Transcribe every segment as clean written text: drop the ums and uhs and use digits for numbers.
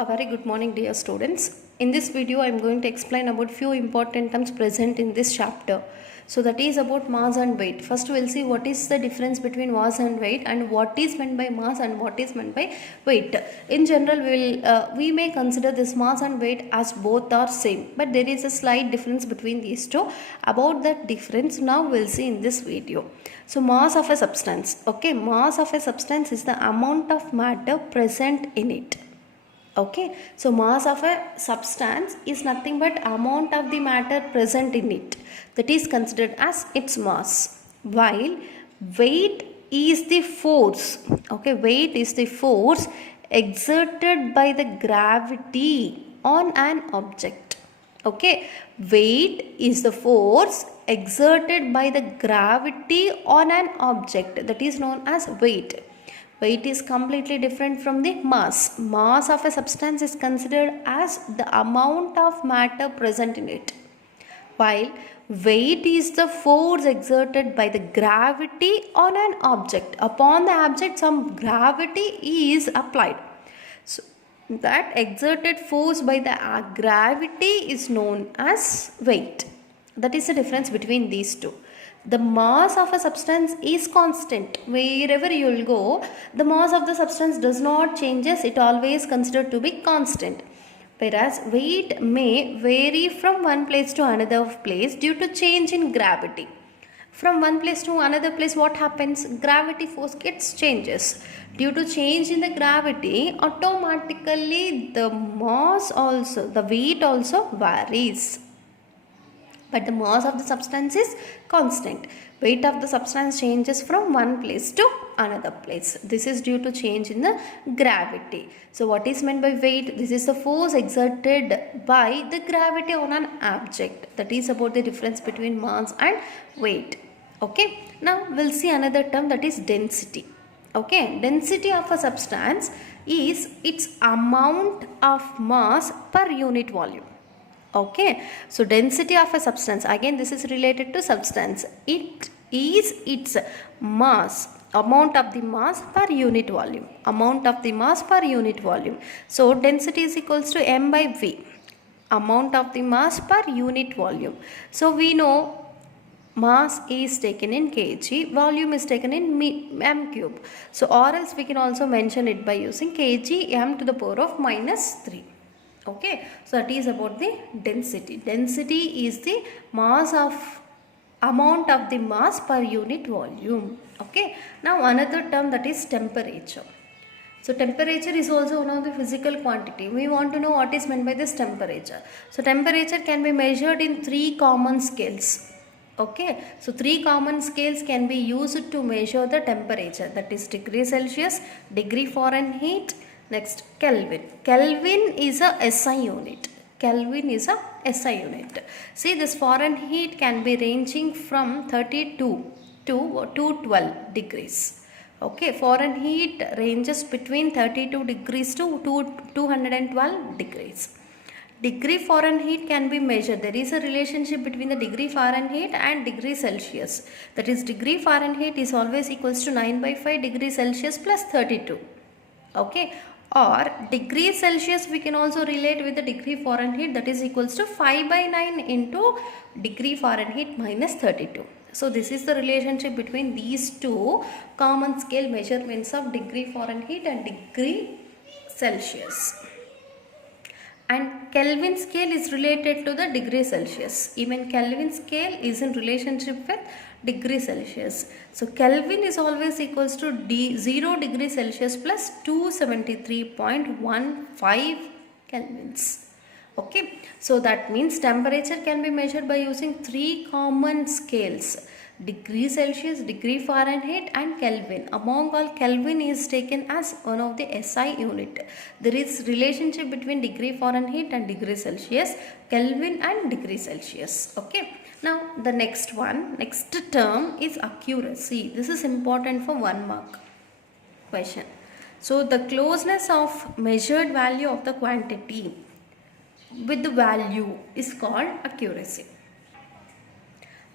A very good morning, dear students. In this video I am going to explain about few important terms present in this chapter. So that is about mass and weight. First we will see what is the difference between mass and weight, and what is meant by mass and what is meant by weight. In general we may consider this mass and weight as both are same, but there is a slight difference between these two. About that difference now we will see in this video. So mass of a substance. Okay, mass of a substance is the amount of matter present in it. Okay, so mass of a substance is nothing but amount of the matter present in it, that is considered as its mass, while weight is the force. Okay, weight is the force exerted by the gravity on an object. Okay, weight is the force exerted by the gravity on an object, that is known as weight. Weight is completely different from the mass. Mass of a substance is considered as the amount of matter present in it, while weight is the force exerted by the gravity on an object. Upon the object some gravity is applied. So that exerted force by the gravity is known as weight. That is the difference between these two. The mass of a substance is constant. Wherever you will go, the mass of the substance does not changes. It always considered to be constant. Whereas weight may vary from one place to another place due to change in gravity. From one place to another place, what happens? Gravity force gets changes. Due to change in the gravity, automatically the mass also, the weight also varies. But the mass of the substance is constant. Weight of the substance changes from one place to another place. This is due to change in the gravity. So what is meant by weight? This is the force exerted by the gravity on an object. That is about the difference between mass and weight. Okay. Now we'll see another term, that is density. Okay. Density of a substance is its amount of mass per unit volume. Okay, so density of a substance, again this is related to substance. It is its mass, amount of the mass per unit volume, amount of the mass per unit volume. So density is equals to m by v, amount of the mass per unit volume. So we know mass is taken in kg, volume is taken in m cube. So or else we can also mention it by using kg m to the power of minus 3. Okay, so that is about the density. Density is the mass of, amount of the mass per unit volume. Okay, now another term, that is temperature. So temperature is also one of the physical quantity. We want to know what is meant by this temperature. So temperature can be measured in three common scales. Okay, so three common scales can be used to measure the temperature, that is degree Celsius, degree Fahrenheit, next Kelvin. Kelvin is a SI unit. Kelvin is a SI unit. See, this Fahrenheit can be ranging from 32 to 212 degrees. Okay, Fahrenheit ranges between 32 degrees to 212 degrees. Degree Fahrenheit can be measured. There is a relationship between the degree Fahrenheit and degree Celsius. That is, degree Fahrenheit is always equals to 9 by 5 degree Celsius plus 32. Okay, or degree Celsius we can also relate with the degree Fahrenheit, that is equals to 5 by 9 into degree Fahrenheit minus 32. So this is the relationship between these two common scale measurements of degree Fahrenheit and degree Celsius. And Kelvin scale is related to the degree Celsius. Even Kelvin scale is in relationship with degree Celsius. So Kelvin is always equals to 0 degree Celsius plus 273.15 kelvins. Okay, so that means temperature can be measured by using three common scales: degree Celsius, degree Fahrenheit and Kelvin. Among all, Kelvin is taken as one of the SI unit. There is relationship between degree Fahrenheit and degree Celsius, Kelvin and degree Celsius. Okay. Now the next term is accuracy. This is important for 1 mark question. So the closeness of measured value of the quantity with the value is called accuracy.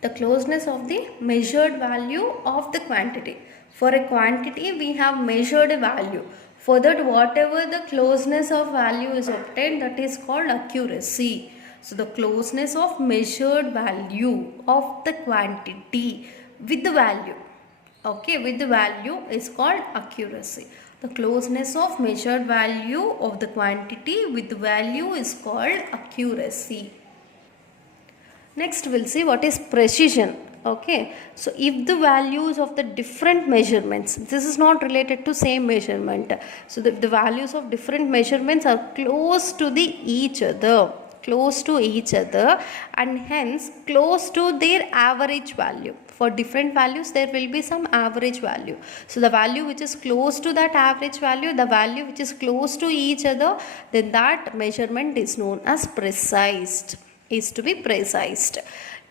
The closeness of the measured value of the quantity. For a quantity we have measured a value. For that, whatever the closeness of value is obtained, that is called accuracy. So the closeness of measured value of the quantity with the value, okay, with the value is called accuracy. The closeness of measured value of the quantity with the value is called accuracy. Next we'll see what is precision. Okay, so if the values of the different measurements, this is not related to same measurement, so the values of different measurements are close to each other, and hence close to their average value. For different values there will be some average value. So the value which is close to that average value, the value which is close to each other, then that measurement is known as precised, is to be precised.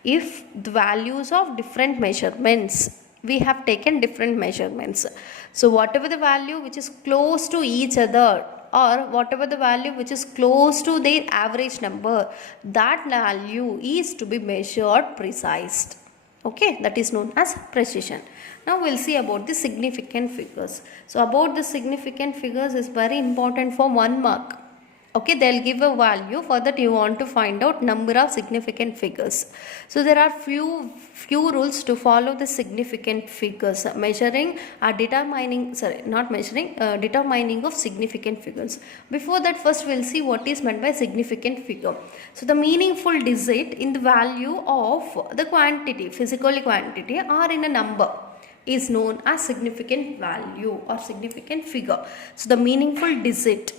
If the values of different measurements, we have taken different measurements, so whatever the value which is close to each other, or whatever the value which is close to their average number, that value is to be measured precised. Okay, that is known as precision. Now we'll see about the significant figures. So about the significant figures is very important for 1 mark. Okay, they'll give a value. For that you want to find out number of significant figures. So there are few rules to follow the significant figures, determining of significant figures. Before that, first we'll see what is meant by significant figure. So the meaningful digit in the value of the quantity, physical quantity, or in a number is known as significant value or significant figure. So the meaningful digit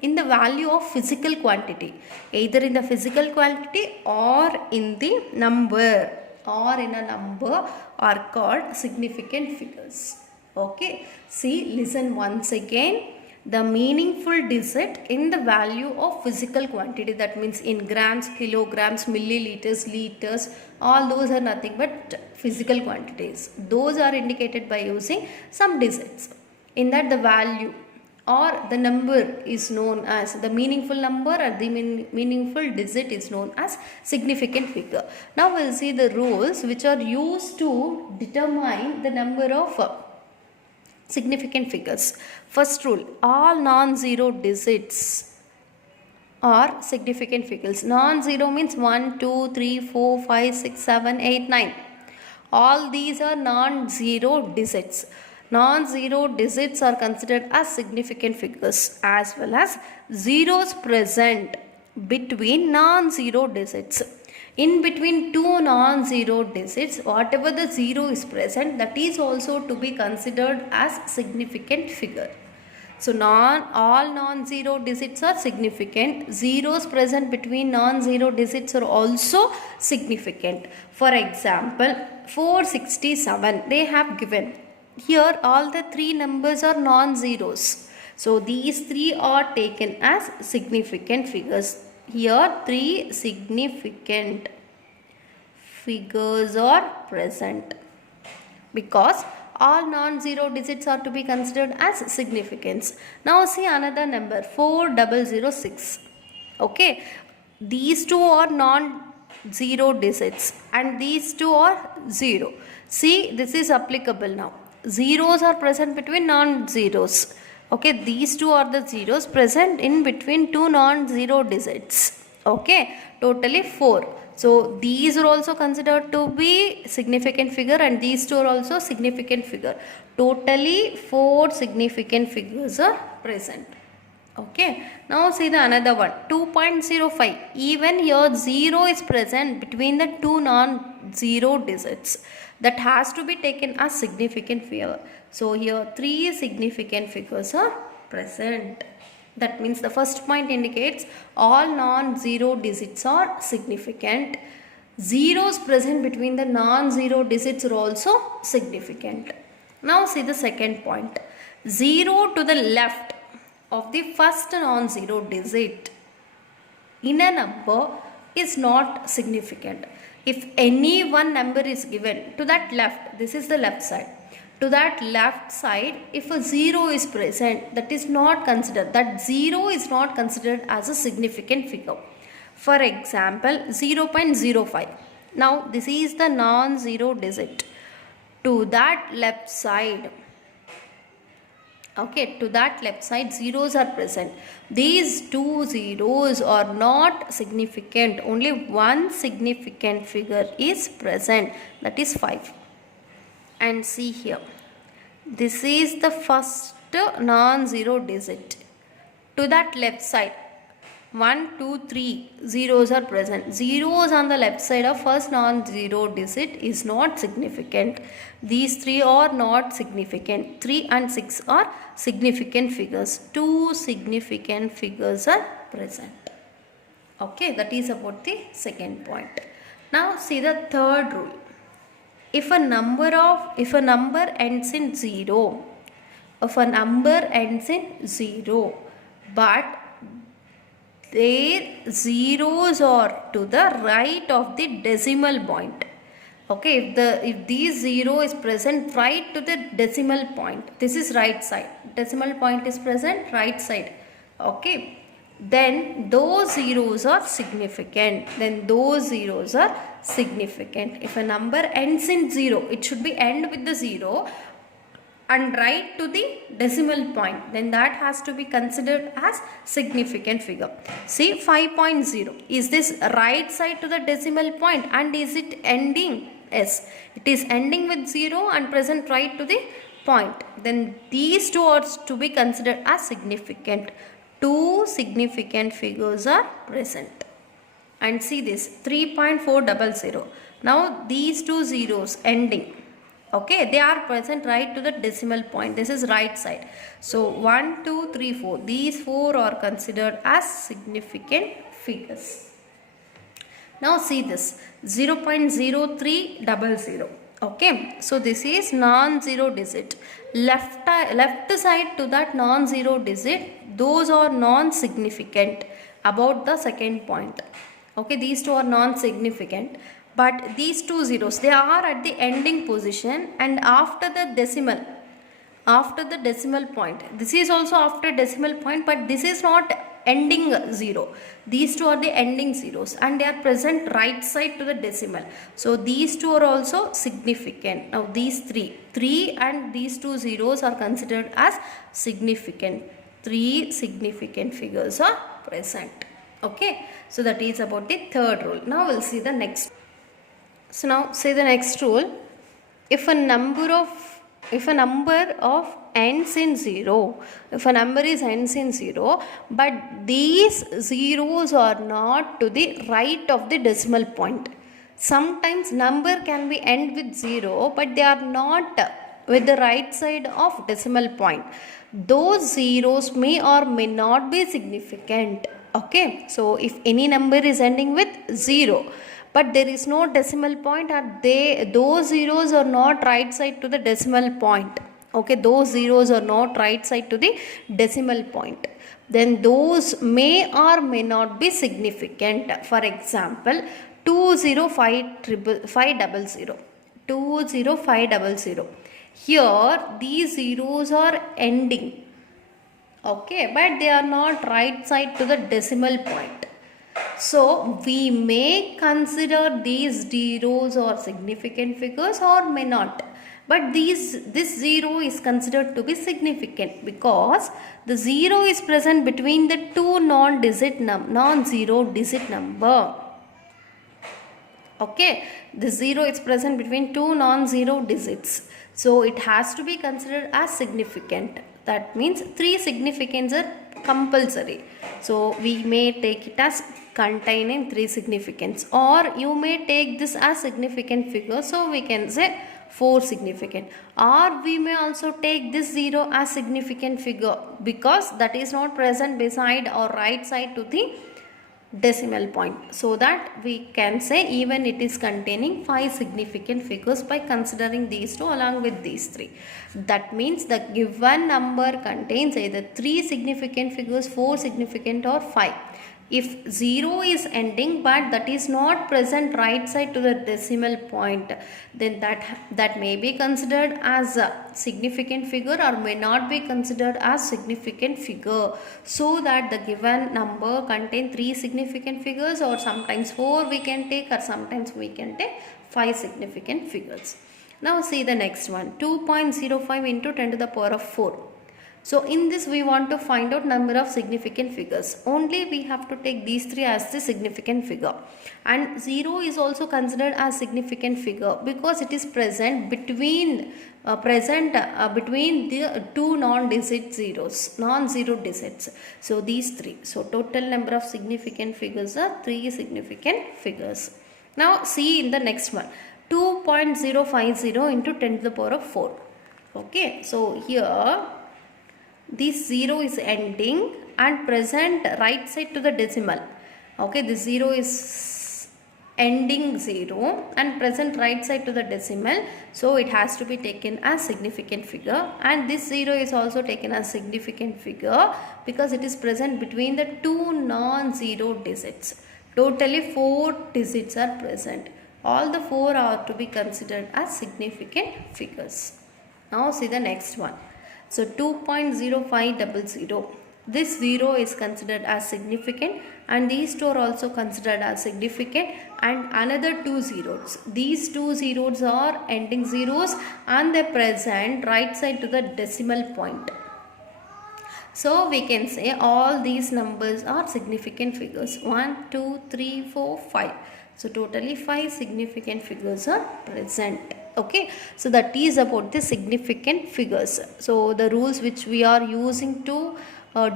in the value of physical quantity, either in the physical quantity or in the number, are called significant figures. Okay, see, listen once again. The meaningful digit in the value of physical quantity, that means in grams, kilograms, milliliters, liters, all those are nothing but physical quantities. Those are indicated by using some digits. In that, the value or the number is known as the meaningful number, or the meaningful digit is known as significant figure. Now we'll see the rules which are used to determine the number of significant figures. First rule, all non-zero digits are significant figures. Non-zero means 1, 2, 3, 4, 5, 6, 7, 8, 9. All these are non-zero digits. Non-zero digits are considered as significant figures, as well as zeros present between non-zero digits. In between two non-zero digits, whatever the zero is present, that is also to be considered as significant figure. So all non-zero digits are significant. Zeros present between non-zero digits are also significant. For example, 467 they have given. Here all the three numbers are non-zeros. So these three are taken as significant figures. Here 3 significant figures are present because all non-zero digits are to be considered as significance. Now see another number, 4006. Okay, these two are non-zero digits and these two are 0. See, this is applicable now. Zeros are present between non-zeros. Okay, these two are the zeros present in between two non-zero digits. Okay, totally 4. So these are also considered to be significant figure and these two are also significant figure. Totally 4 significant figures are present. Okay, now see the another one, 2.05. Even here 0 is present between the two non-zero digits. That has to be taken as significant figure. So here 3 significant figures are present. That means the first point indicates all non-zero digits are significant. Zeros present between the non-zero digits are also significant. Now see the second point. 0 to the left of the first non-zero digit in a number is not significant. If any one number is given to that left, this is the left side. To that left side, if a 0 is present, that is not considered. That 0 is not considered as a significant figure. For example, 0.05. Now, this is the non-zero digit. To that left side, Okay, to that left side zeros are present. These two zeros are not significant. Only one significant figure is present, that is 5. And see here, this is the first non-zero digit. To that left side, 1, 2, 3 zeros are present. Zeros on the left side of first non-zero digit is not significant. These three are not significant. 3 and 6 are significant figures. Two significant figures are present. Okay, that is about the second point. Now see the third rule. If a number ends in 0, but their zeros are to the right of the decimal point. Okay, if these 0 is present right to the decimal point, this is right side, decimal point is present right side. Okay, then those zeros are significant. If a number ends in 0, it should be end with the 0 and right to the decimal point, then that has to be considered as significant figure. See 5.0, is this right side to the decimal point and is it ending? Yes, it is ending with 0 and present right to the point. Then these two are to be considered as significant. Two significant figures are present. And see this 3.400. Now these two zeros ending, okay, they are present right to the decimal point. This is right side. So 1, 2, 3, 4. These 4 are considered as significant figures. Now see this 0.0300. Okay, so this is non-zero digit. Left side to that non-zero digit, those are non-significant about the second point. Okay, these two are non-significant. But these two zeros, they are at the ending position and after the decimal point. This is also after decimal point, but this is not ending 0. These two are the ending zeros and they are present right side to the decimal. So these two are also significant. Now these 3 and these two zeros are considered as significant. 3 significant figures are present. Okay, so that is about the third rule. Now we'll see the next. So now say the next rule. If a number ends in 0, but these zeros are not to the right of the decimal point. Sometimes number can be end with 0, but they are not with the right side of decimal point. Those zeros may or may not be significant. Okay, so if any number is ending with 0, but there is no decimal point, and those zeros are not right side to the decimal point. Okay, those zeros are not right side to the decimal point, then those may or may not be significant. For example, 20500. Here these zeros are ending. Okay, but they are not right side to the decimal point. So we may consider these zeros or significant figures or may not. But this 0 is considered to be significant because the 0 is present between the two non-zero digit number. Okay, the 0 is present between two non-zero digits. So it has to be considered as significant. That means 3 significants are compulsory. So we may take it as containing 3 significants, or you may take this as significant figure. So we can say 4 significant, or we may also take this 0 as significant figure because that is not present beside or right side to the decimal point, so that we can say even it is containing 5 significant figures by considering these two along with these 3. That means the given number contains either 3 significant figures, 4 significant, or 5. If 0 is ending but that is not present right side to the decimal point, then that may be considered as a significant figure or may not be considered as significant figure. So that the given number contain 3 significant figures, or sometimes 4 we can take, or sometimes we can take 5 significant figures. Now see the next one, 2.05 into 10 to the power of 4. So in this we want to find out number of significant figures. Only we have to take these three as the significant figure. And 0 is also considered as significant figure because it is present between between the two non-zero digits. So these three. So total number of significant figures are 3 significant figures. Now see in the next one. 2.050 into 10 to the power of 4. Okay. So here this 0 is ending and present right side to the decimal. Okay, this 0 is ending 0 and present right side to the decimal, so it has to be taken as significant figure, and this 0 is also taken as significant figure because it is present between the two non-zero digits. Totally 4 digits are present. All the 4 are to be considered as significant figures. Now see the next one. So 2.0500, this 0 is considered as significant and these two are also considered as significant, and another 2 zeros. These 2 zeros are ending zeros and they present right side to the decimal point. So we can say all these numbers are significant figures. 1, 2, 3, 4, 5. So totally 5 significant figures are present. Okay, so that is about the significant figures. So the rules which we are using to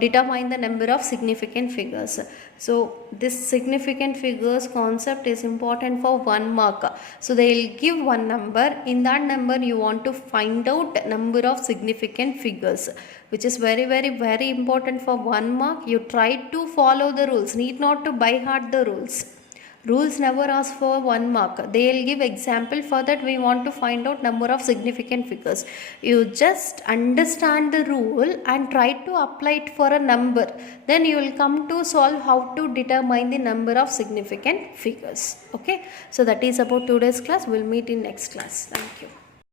determine the number of significant figures. So this significant figures concept is important for 1 mark. So they will give one number. In that number you want to find out number of significant figures, which is very important for 1 mark. You try to follow the rules, need not to by heart the rules. Rules never ask for 1 mark. They will give example. For that we want to find out number of significant figures. You just understand the rule and try to apply it for a number. Then you will come to solve how to determine the number of significant figures. Okay. So that is about today's class. We'll meet in next class. Thank you.